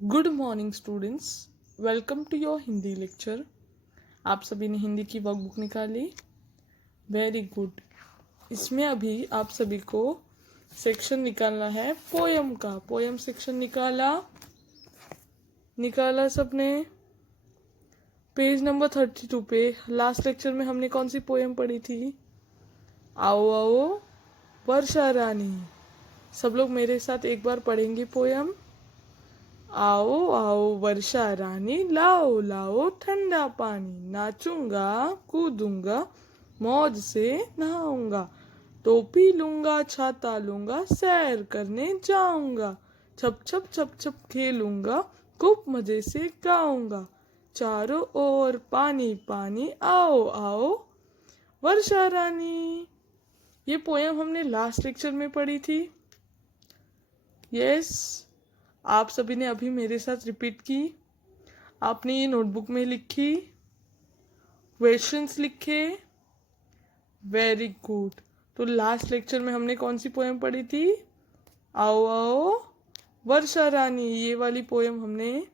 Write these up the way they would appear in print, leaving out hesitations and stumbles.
Good morning students, welcome to your Hindi lecture. आप सभी ने हिंदी की वर्कबुक निकाली। Very good. इसमें अभी आप सभी को सेक्शन निकालना है पोयम का। पोयम सेक्शन निकाला सबने। पेज नंबर 32 पे लास्ट लेक्चर में हमने कौन सी पोयम पढ़ी थी? आओ आओ वर्षा रानी। सब लोग मेरे साथ एक बार पढ़ेंगे पोयम। आओ आओ वर्षा रानी, लाओ लाओ ठंडा पानी, नाचूंगा कूदूंगा मौज से नहाऊंगा, टोपी लूंगा छाता लूंगा, सैर करने जाऊंगा, छप छप छप छप खेलूंगा, खूब मजे से गाऊंगा, चारों ओर पानी पानी, आओ आओ वर्षा रानी। ये पोयम हमने लास्ट लेक्चर में पढ़ी थी। यस, आप सभी ने अभी मेरे साथ रिपीट की। आपने ये नोटबुक में लिखी, क्वेश्चंस लिखे। Very good. तो लास्ट लेक्चर में हमने कौन सी पोएम पढ़ी थी? आओ आओ वर्षा रानी, ये वाली पोएम हमने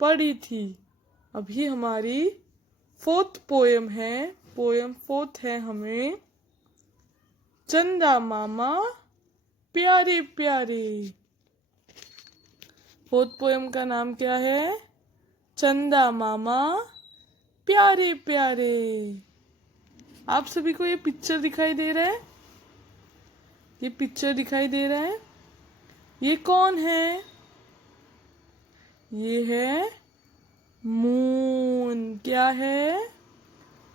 पढ़ी थी। अभी हमारी फोर्थ पोएम है। पोएम फोर्थ है हमें चंदा मामा प्यारे प्यारे। फोर्थ पोएम का नाम क्या है? चंदा मामा प्यारे प्यारे। आप सभी को ये पिक्चर दिखाई दे रहा है? ये पिक्चर दिखाई दे रहा है? ये कौन है? ये है मून। क्या है?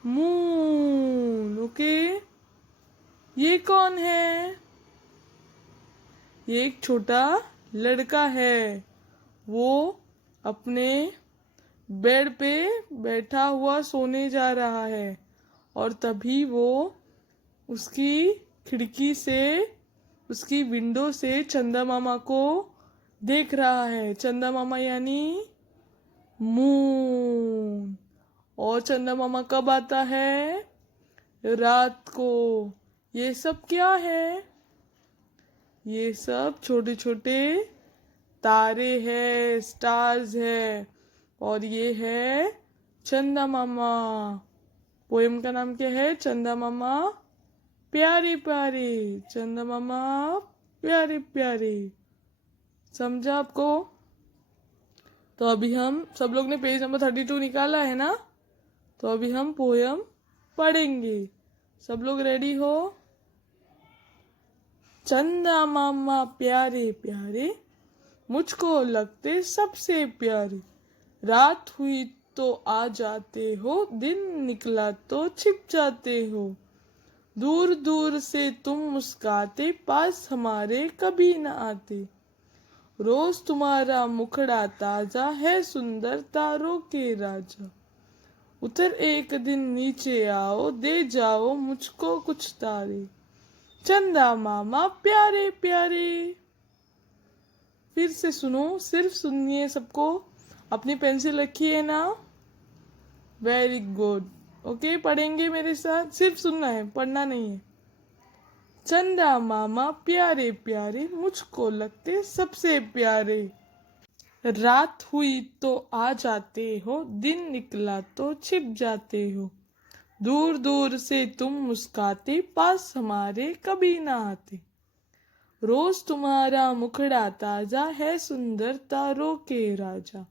मून। ओके। ये कौन है? ये एक छोटा लड़का है। वो अपने बेड पे बैठा हुआ सोने जा रहा है और तभी वो उसकी खिड़की से, उसकी विंडो से चंदा मामा को देख रहा है। चंदा मामा यानी मून। और चंदा मामा कब आता है? रात को। ये सब क्या है? ये सब छोटे छोटे तारे हैं, स्टार्स है। और ये है चंदा मामा। पोएम का नाम क्या है? चंदा मामा प्यारे प्यारे। चंदा मामा प्यारे प्यारे। समझा आपको? तो अभी हम सब लोग ने पेज नंबर 32 निकाला है ना? तो अभी हम पोएम पढ़ेंगे। सब लोग रेडी हो? चंदा मामा प्यारे प्यारे, मुझको लगते सबसे प्यारे, रात हुई तो आ जाते हो, दिन निकला तो छिप जाते हो, दूर दूर से तुम मुस्काते, पास हमारे कभी न आते, रोज तुम्हारा मुखड़ा ताजा है, सुंदर तारों के राजा, उतर एक दिन नीचे आओ, दे जाओ मुझको कुछ तारे, चंदा मामा प्यारे प्यारे। फिर से सुनो, सिर्फ सुनिए सबको। अपनी पेंसिल रखी है ना? Very good. ओके, पढ़ेंगे मेरे साथ। सिर्फ सुनना है, पढ़ना नहीं है। चंदा मामा प्यारे प्यारे, मुझको लगते सबसे प्यारे, रात हुई तो आ जाते हो, दिन निकला तो छिप जाते हो, दूर दूर से तुम मुस्काते, पास हमारे कभी ना आते, रोज तुम्हारा मुखड़ा ताजा है, सुंदर तारों के राजा,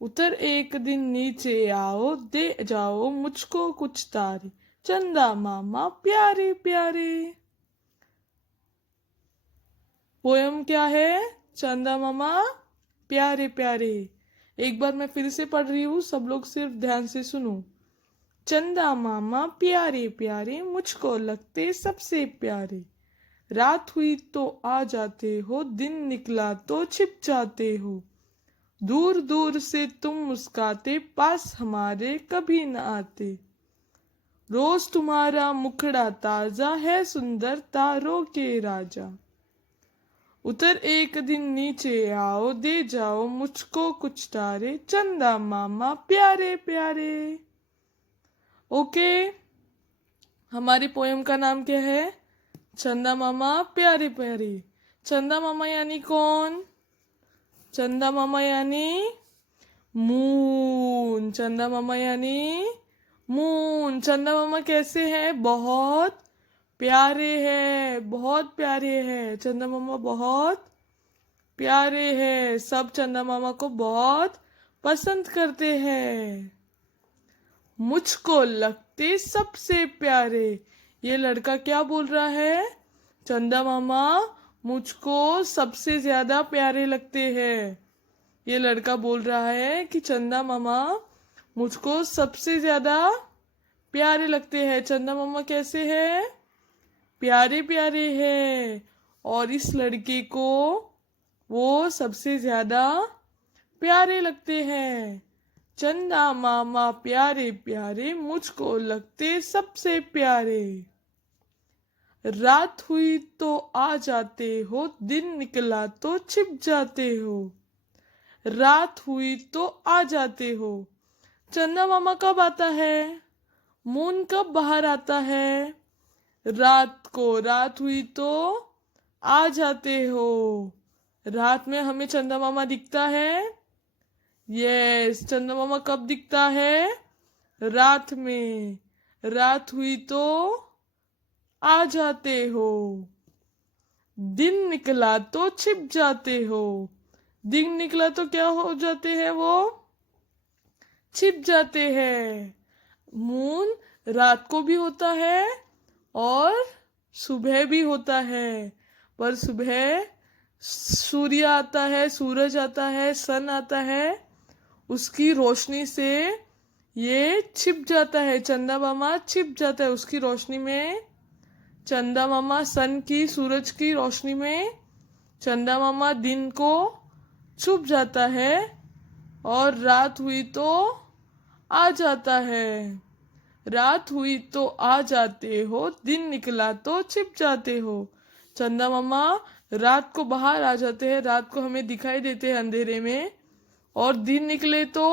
उतर एक दिन नीचे आओ, दे जाओ मुझको कुछ तारे, चंदा मामा प्यारे प्यारे। पोयम क्या है? चंदा मामा प्यारे प्यारे। एक बार मैं फिर से पढ़ रही हूँ, सब लोग सिर्फ ध्यान से सुनो। चंदा मामा प्यारे प्यारे, मुझको लगते सबसे प्यारे, रात हुई तो आ जाते हो, दिन निकला तो छिप जाते हो, दूर दूर से तुम मुस्काते, पास हमारे कभी न आते, रोज तुम्हारा मुखड़ा ताजा है, सुंदर तारों के राजा, उतर एक दिन नीचे आओ, दे जाओ मुझको कुछ तारे, चंदा मामा प्यारे प्यारे। ओके, हमारी पोयम का नाम क्या है? चंदा मामा प्यारे प्यारे। चंदा मामा यानी कौन? चंदा मामा यानी मून। चंदा मामा यानी मून। चंदा मामा कैसे हैं? बहुत प्यारे हैं, बहुत प्यारे हैं। चंदा मामा बहुत प्यारे हैं। सब चंदा मामा को बहुत पसंद करते हैं। मुझको लगते सबसे प्यारे। ये लड़का क्या बोल रहा है? चंदा मामा मुझको सबसे ज्यादा प्यारे लगते हैं। ये लड़का बोल रहा है कि चंदा मामा मुझको सबसे ज्यादा प्यारे लगते हैं। चंदा मामा कैसे हैं? प्यारे प्यारे हैं। और इस लड़के को वो सबसे ज्यादा प्यारे लगते हैं। चंदा मामा प्यारे प्यारे, मुझको लगते सबसे प्यारे। रात हुई तो आ जाते हो, दिन निकला तो छिप जाते हो। रात हुई तो आ जाते हो। चंदा मामा कब आता है? मून कब बाहर आता है? रात को। रात हुई तो आ जाते हो। रात में हमें चंदा मामा दिखता है। यस, चंदा मामा कब दिखता है? रात में। रात हुई तो आ जाते हो। दिन निकला तो छिप जाते हो। दिन निकला तो क्या हो जाते हैं? वो छिप जाते हैं। मून रात को भी होता है और सुबह भी होता है। पर सुबह सूर्य आता है, सूरज आता है, सन आता है, उसकी रोशनी से ये छिप जाता है। चंदा मामा छिप जाता है उसकी रोशनी में। चंदा मामा सन की, सूरज की रोशनी में चंदा मामा दिन को छुप जाता है और रात हुई तो आ जाता है। रात हुई तो आ जाते हो, दिन निकला तो छिप जाते हो। चंदा मामा रात को बाहर आ जाते हैं, रात को हमें दिखाई देते हैं अंधेरे में। और दिन निकले तो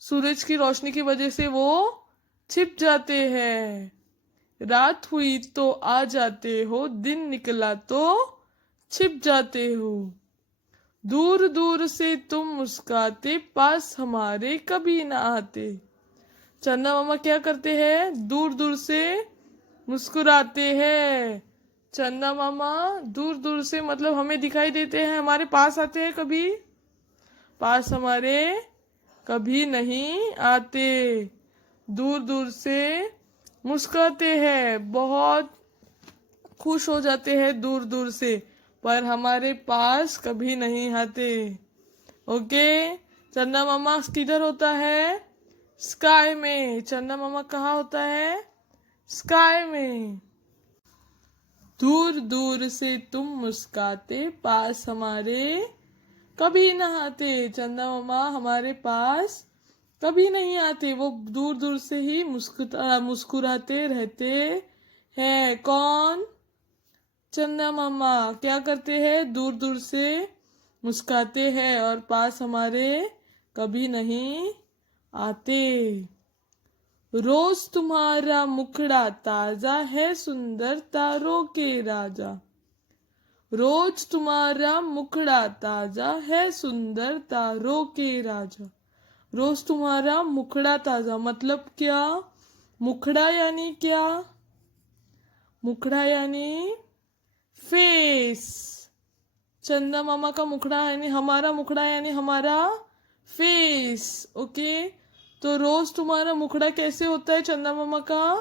सूरज की रोशनी की वजह से वो छिप जाते हैं। रात हुई तो आ जाते हो, दिन निकला तो छिप जाते हो। दूर दूर से तुम मुस्काते, पास हमारे कभी ना आते। चंदा मामा क्या करते हैं? दूर दूर से मुस्कुराते हैं। चंदा मामा दूर दूर से मतलब हमें दिखाई देते हैं, हमारे पास आते हैं कभी? पास हमारे कभी नहीं आते। दूर दूर से मुस्कुराते हैं, बहुत खुश हो जाते हैं दूर दूर से, पर हमारे पास कभी नहीं आते। ओके। चंदा मामा किधर होता है? स्काई में। चंदा मामा कहाँ होता है? स्काई में। दूर दूर से तुम मुस्काते, पास हमारे कभी ना आते। चंदा मामा हमारे पास कभी नहीं आते, वो दूर दूर से ही मुस्कुराते रहते हैं। कौन? चंदा मामा क्या करते हैं? दूर दूर से मुस्काते हैं और पास हमारे कभी नहीं आते। रोज तुम्हारा मुखड़ा ताजा है, सुंदर तारों के राजा। रोज तुम्हारा मुखड़ा ताजा है, सुंदर तारों के राजा। रोज तुम्हारा मुखड़ा ताजा मतलब क्या? मुखड़ा यानी क्या? मुखड़ा यानी फेस। चंदा मामा का मुखड़ा यानी हमारा मुखड़ा यानी हमारा फेस। ओके। तो रोज तुम्हारा मुखड़ा कैसे होता है चंदा मामा का?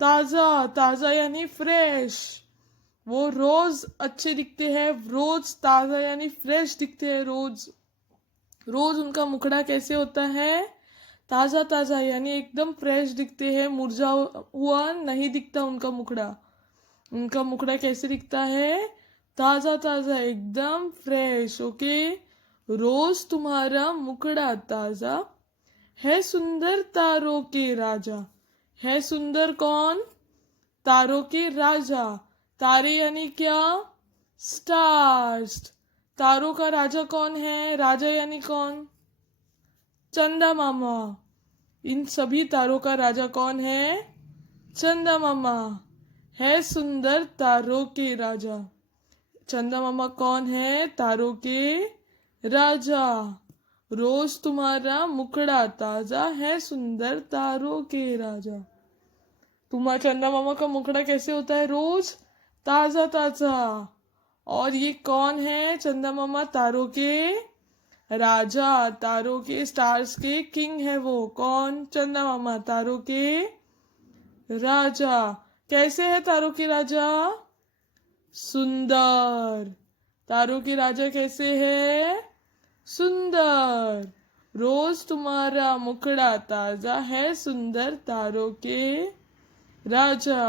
ताजा। ताजा यानी फ्रेश। वो रोज अच्छे दिखते हैं, रोज ताजा यानी फ्रेश दिखते हैं। रोज रोज उनका मुखड़ा कैसे होता है? ताजा ताजा यानी एकदम फ्रेश दिखते हैं, मुरझा हुआ नहीं दिखता उनका मुखड़ा। उनका मुखड़ा कैसे दिखता है? ताजा ताजा, एकदम फ्रेश। ओके। रोज तुम्हारा मुखड़ा ताजा है, सुंदर तारों के राजा। है सुंदर कौन? तारों के राजा। तारे यानी क्या? स्टार्स। तारों का राजा कौन है? राजा यानी कौन? चंदा मामा। इन सभी तारों का राजा कौन है? चंदा मामा। है सुंदर तारों के राजा। चंदा मामा कौन है? तारों के राजा। रोज तुम्हारा मुखड़ा ताजा है सुंदर तारों के राजा। तुम्हारा चंदा मामा का मुखड़ा कैसे होता है? रोज ताजा ताजा। और ये कौन है? चंदा मामा तारों के राजा, तारों के, स्टार्स के किंग है वो। कौन? चंदा मामा तारों के राजा। कैसे है तारों के राजा? सुंदर। तारों के राजा कैसे है? सुंदर। रोज तुम्हारा मुखड़ा ताजा है सुंदर तारों के राजा।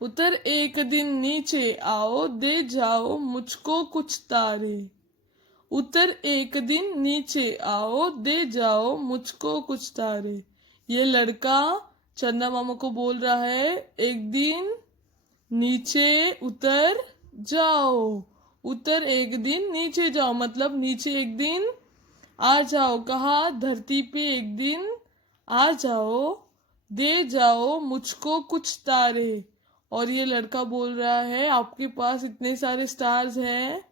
उतर एक दिन नीचे आओ दे जाओ मुझको कुछ तारे। उतर एक दिन नीचे आओ दे जाओ मुझको कुछ तारे। ये लड़का चंदा मामा को बोल रहा है एक दिन नीचे उतर जाओ। उतर एक दिन नीचे जाओ मतलब नीचे एक दिन आ जाओ। कहा? धरती पे एक दिन आ जाओ दे जाओ मुझको कुछ तारे। और ये लड़का बोल रहा है आपके पास इतने सारे स्टार्स हैं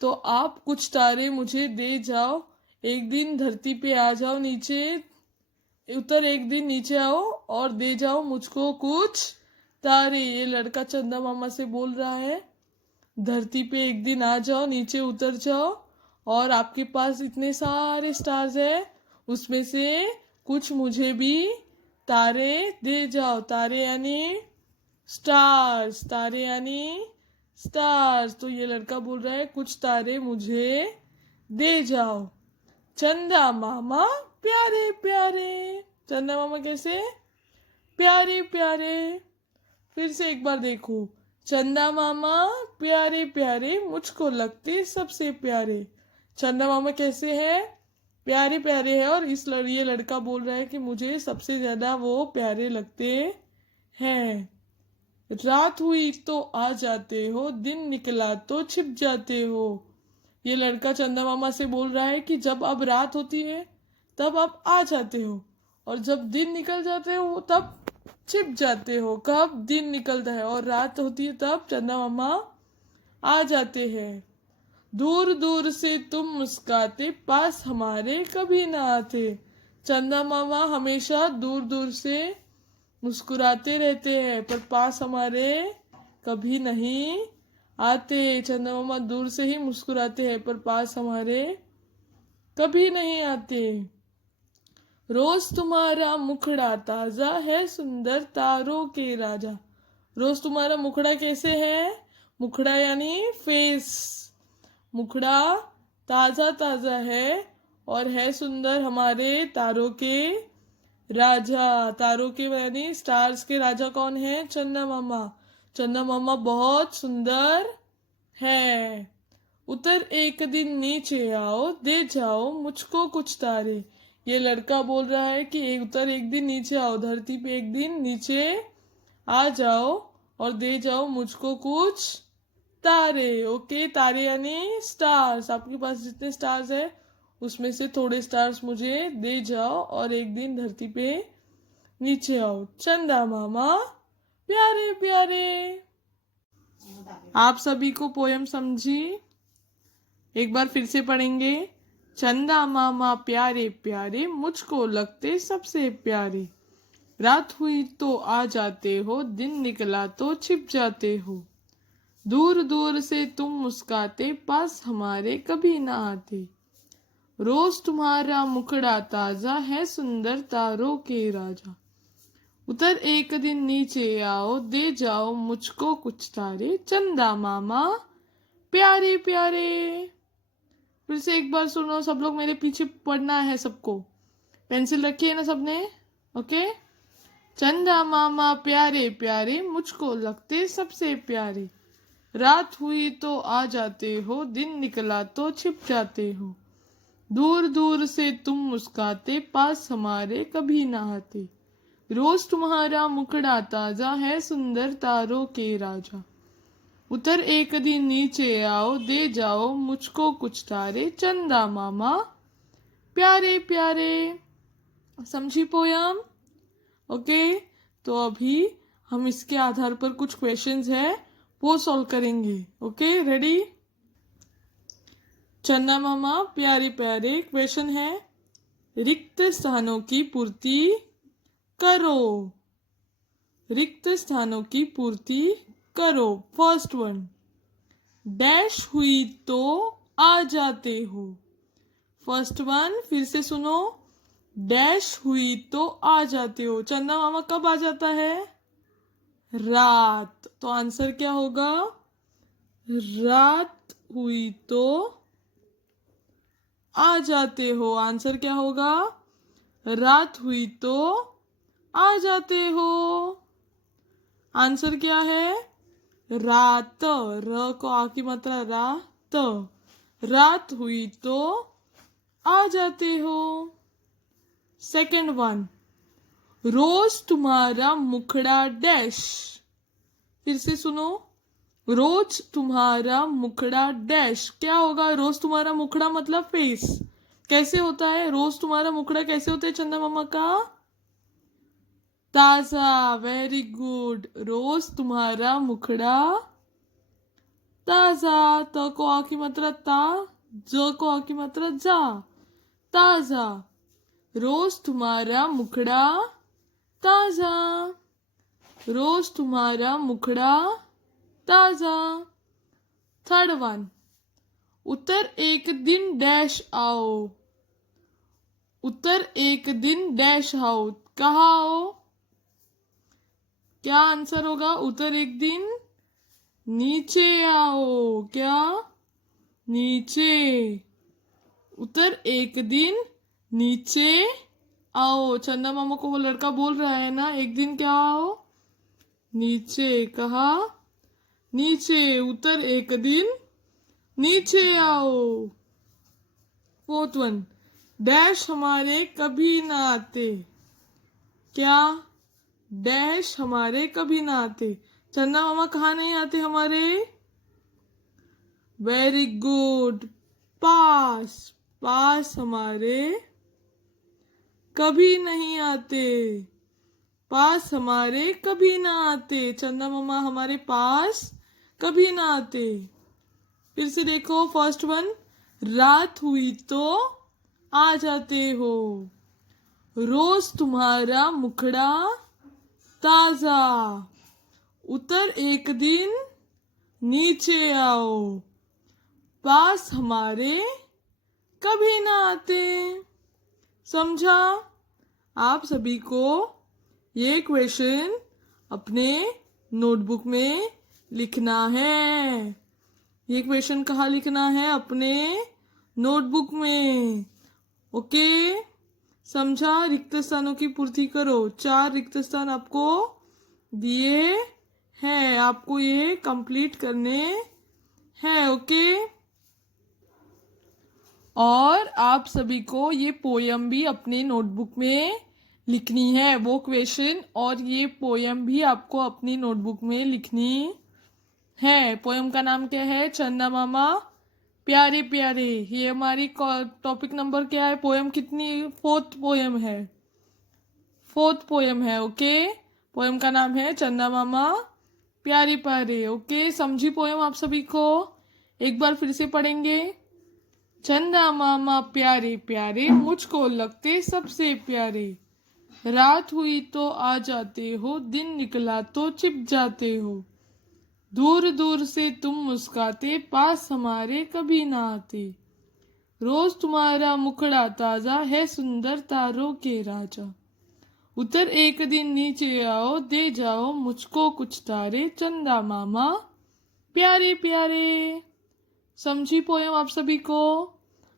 तो आप कुछ तारे मुझे दे जाओ। एक दिन धरती पे आ जाओ, नीचे उतर एक दिन नीचे आओ और दे जाओ मुझको कुछ तारे। ये लड़का चंदा मामा से बोल रहा है धरती पे एक दिन आ जाओ, नीचे उतर जाओ और आपके पास इतने सारे स्टार्स है उसमें से कुछ मुझे भी तारे दे जाओ। तारे यानी स्टार्स, तारे यानी स्टार्स। तो ये लड़का बोल रहा है कुछ तारे मुझे दे जाओ। चंदा मामा प्यारे प्यारे। चंदा मामा कैसे? प्यारे प्यारे। फिर से एक बार देखो। चंदा मामा प्यारे प्यारे मुझको लगते सबसे प्यारे। चंदा मामा कैसे है? प्यारे प्यारे है और ये लड़का बोल रहा है कि मुझे सबसे ज्यादा वो प्यारे लगते हैं। रात हुई तो आ जाते हो, दिन निकला तो छिप जाते हो। ये लड़का चंदा मामा से बोल रहा है कि जब अब रात होती है तब आप आ जाते हो और जब दिन निकल जाते हो तब छिप जाते हो। कब? दिन निकलता है और रात होती है तब चंदा मामा आ जाते हैं। दूर दूर से तुम मुस्काते पास हमारे कभी ना आते। चंदा मामा हमेशा दूर दूर से मुस्कुराते रहते हैं पर पास हमारे कभी नहीं आते। चंदा मामा दूर से ही मुस्कुराते हैं पर पास हमारे कभी नहीं आते। रोज तुम्हारा मुखड़ा ताजा है सुंदर तारों के राजा। रोज तुम्हारा मुखड़ा कैसे है? मुखड़ा यानी फेस। मुखड़ा ताजा ताजा है और है सुंदर हमारे तारों के राजा। तारों के यानी स्टार्स के राजा कौन है? चंदा मामा। चंदा मामा बहुत सुंदर है। उतर एक दिन नीचे आओ दे जाओ मुझको कुछ तारे। ये लड़का बोल रहा है कि उतर एक दिन नीचे आओ, धरती पे एक दिन नीचे आ जाओ और दे जाओ मुझको कुछ तारे। ओके, तारे यानी स्टार्स। आपके पास जितने स्टार्स है उसमें से थोड़े स्टार्स मुझे दे जाओ और एक दिन धरती पे नीचे आओ। चंदा मामा प्यारे प्यारे। आप सभी को पोयम समझी? एक बार फिर से पढ़ेंगे। चंदा मामा प्यारे प्यारे मुझको लगते सबसे प्यारे। रात हुई तो आ जाते हो, दिन निकला तो छिप जाते हो। दूर दूर से तुम मुस्काते पास हमारे कभी ना आते। रोज तुम्हारा मुखड़ा ताजा है सुंदर तारों के राजा। उतर एक दिन नीचे आओ दे जाओ मुझको कुछ तारे। चंदा मामा प्यारे प्यारे। फिर से एक बार सुनो, सब लोग मेरे पीछे पढ़ना है सबको। पेंसिल रखी है ना सबने? ओके। चंदा मामा प्यारे प्यारे मुझको लगते सबसे प्यारे। रात हुई तो आ जाते हो, दिन निकला तो छिप जाते हो। दूर दूर से तुम मुस्काते पास हमारे कभी ना आते। रोज तुम्हारा मुखड़ा ताजा है सुंदर तारों के राजा। उतर एक दिन नीचे आओ दे जाओ मुझको कुछ तारे। चंदा मामा प्यारे प्यारे। समझी पोयम? ओके, तो अभी हम इसके आधार पर कुछ क्वेश्चंस है वो सॉल्व करेंगे। Okay, ready? चंदा मामा प्यारे प्यारे क्वेश्चन है, रिक्त स्थानों की पूर्ति करो। रिक्त स्थानों की पूर्ति करो। फर्स्ट वन, डैश हुई तो आ जाते हो। फर्स्ट वन फिर से सुनो, डैश हुई तो आ जाते हो। चंदा मामा कब आ जाता है? रात। तो आंसर क्या होगा? रात हुई तो आ जाते हो। आंसर क्या होगा? रात हुई तो आ जाते हो। आंसर क्या है? रात। र को आ की मात्रा रात। रात हुई तो आ जाते हो। सेकंड वन, रोज तुम्हारा मुखड़ा डैश। फिर से सुनो, रोज तुम्हारा मुखड़ा डैश। क्या होगा? रोज तुम्हारा मुखड़ा मतलब फेस। कैसे होता है रोज तुम्हारा मुखड़ा? कैसे होता है चंदा मामा का? ताजा। Very good. रोज तुम्हारा मुखड़ा ताजा। त को आ की मात्रा ता, ज को आ की मात्रा जा। ताजा। रोज तुम्हारा मुखड़ा ताजा। रोज तुम्हारा मुखड़ा ताजा। थर्ड वन, उतर एक दिन डैश आओ। उतर एक दिन डैश आओ। कहाँ आओ? क्या आंसर होगा? उतर एक दिन नीचे आओ। क्या? नीचे। उतर एक दिन नीचे आओ। चंदा मामा को वो लड़का बोल रहा है ना, एक दिन क्या आओ? नीचे। कहा? नीचे। उतर एक दिन नीचे आओ। फोर्थ वन, डैश हमारे कभी ना आते। क्या? डैश हमारे कभी ना आते। चंदा मामा कहाँ नहीं आते हमारे? Very good. पास। पास हमारे कभी नहीं आते। पास हमारे कभी ना आते। चंदा मामा हमारे पास कभी ना आते। फिर से देखो, फर्स्ट वन, रात हुई तो आ जाते हो। रोज तुम्हारा मुखड़ा ताजा। उतर एक दिन नीचे आओ। पास हमारे कभी ना आते। समझा? आप सभी को ये क्वेश्चन अपने नोटबुक में लिखना है। ये क्वेश्चन कहाँ लिखना है? अपने नोटबुक में। ओके, समझा? रिक्त स्थानों की पूर्ति करो। 4 रिक्त स्थान आपको दिए हैं, आपको ये कंप्लीट करने हैं। ओके, और आप सभी को ये पोयम भी अपने नोटबुक में लिखनी है। वो क्वेश्चन और ये पोयम भी आपको अपनी नोटबुक में लिखनी है। पोयम का नाम क्या है? चंदा मामा प्यारे प्यारे। ये हमारी टॉपिक नंबर क्या है? पोयम कितनी? 4th पोयम है। 4th पोयम है। ओके, पोयम का नाम है चंदा मामा प्यारे प्यारे। ओके, समझी पोयम आप सभी को? एक बार फिर से पढ़ेंगे। चंदा मामा प्यारे प्यारे, मुझको लगते सबसे प्यारे। रात हुई तो आ जाते हो, दिन निकला तो छिप जाते हो। दूर दूर से तुम मुस्काते, पास हमारे कभी ना आते। रोज तुम्हारा मुखड़ा ताजा है, सुंदर तारों के राजा। उतर एक दिन नीचे आओ, दे जाओ मुझको कुछ तारे। चंदा मामा प्यारे प्यारे। समझी पोयम आप सभी को?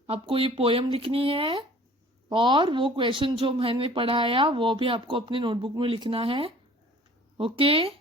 आपको ये पोयम लिखनी है और वो क्वेश्चन जो मैंने पढ़ाया वो भी आपको अपनी नोटबुक में लिखना है। ओके।